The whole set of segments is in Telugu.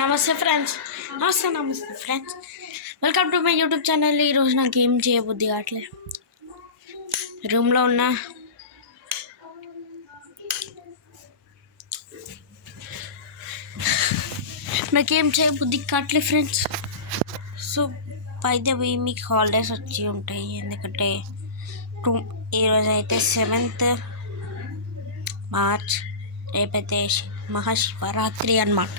నమస్తే friends, welcome to my YouTube channel. ఈరోజు నాకు ఏం చేయబుద్ధి కావట్లే. రూమ్లో ఉన్న నాకేం చేయబుద్ధి కావట్లే friends. So by the way మీకు హాలిడేస్ వచ్చి ఉంటాయి, ఎందుకంటే ఈరోజు అయితే 7th మార్చ్. రేపైతే మహాశివరాత్రి అన్నమాట.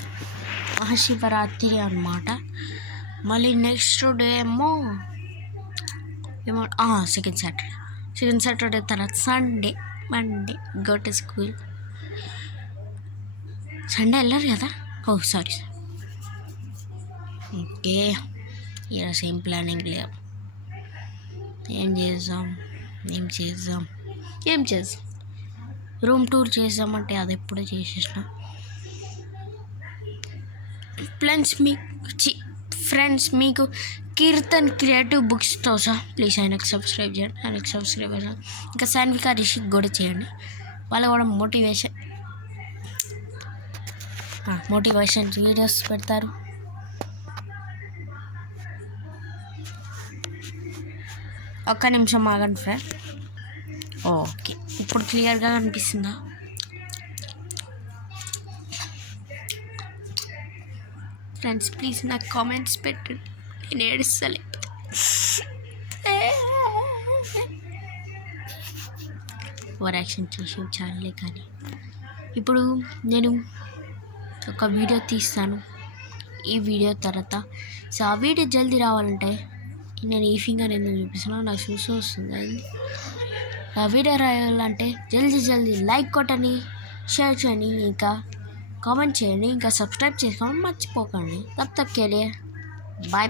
మళ్ళీ నెక్స్ట్ డే ఏమో సెకండ్ సాటర్డే తర్వాత Monday go to school. Sunday వెళ్ళారు కదా. సారీ. ఓకే, ఈరోజు ఏం ప్లానింగ్ లేవు. ఏం చేద్దాం రూమ్ టూర్ చేద్దామంటే అది ఎప్పుడో చేసేసిన. ఫ్రెండ్స్ మీకు కీర్తన్ క్రియేటివ్ బుక్స్ తోసా, ప్లీజ్ ఆయనకు సబ్స్క్రైబ్ చేయండి. ఇంకా సాన్విక రిషిక్ కూడా చేయండి. వాళ్ళు కూడా మోటివేషన్ వీడియోస్ పెడతారు. ఒక్క నిమిషం ఆగండి ఫ్రెండ్. ఓకే, ఇప్పుడు క్లియర్గా కనిపిస్తుందా? ఫ్రెండ్స్ ప్లీజ్ నాకు కామెంట్స్ పెట్టండి, నేను ఏడుస్తలే. ఓవర్ యాక్షన్ చేసి చాలే. కానీ ఇప్పుడు నేను ఒక వీడియో తీస్తాను. ఈ వీడియో తర్వాత ఆ వీడియో జల్దీ రావాలంటే నేను ఈ ఫింగర్ ఎందుకు చూపిస్తున్నాను, నాకు చూసి వస్తుంది. ఆ వీడియో రాయాలంటే జల్దీ లైక్ కొట్టండి, షేర్ చేయండి, ఇంకా కామెంట్ చేయండి, ఇంకా సబ్స్క్రైబ్ చేసుకోవడం మర్చిపోకండి. తప్ కే లియే బాయ్.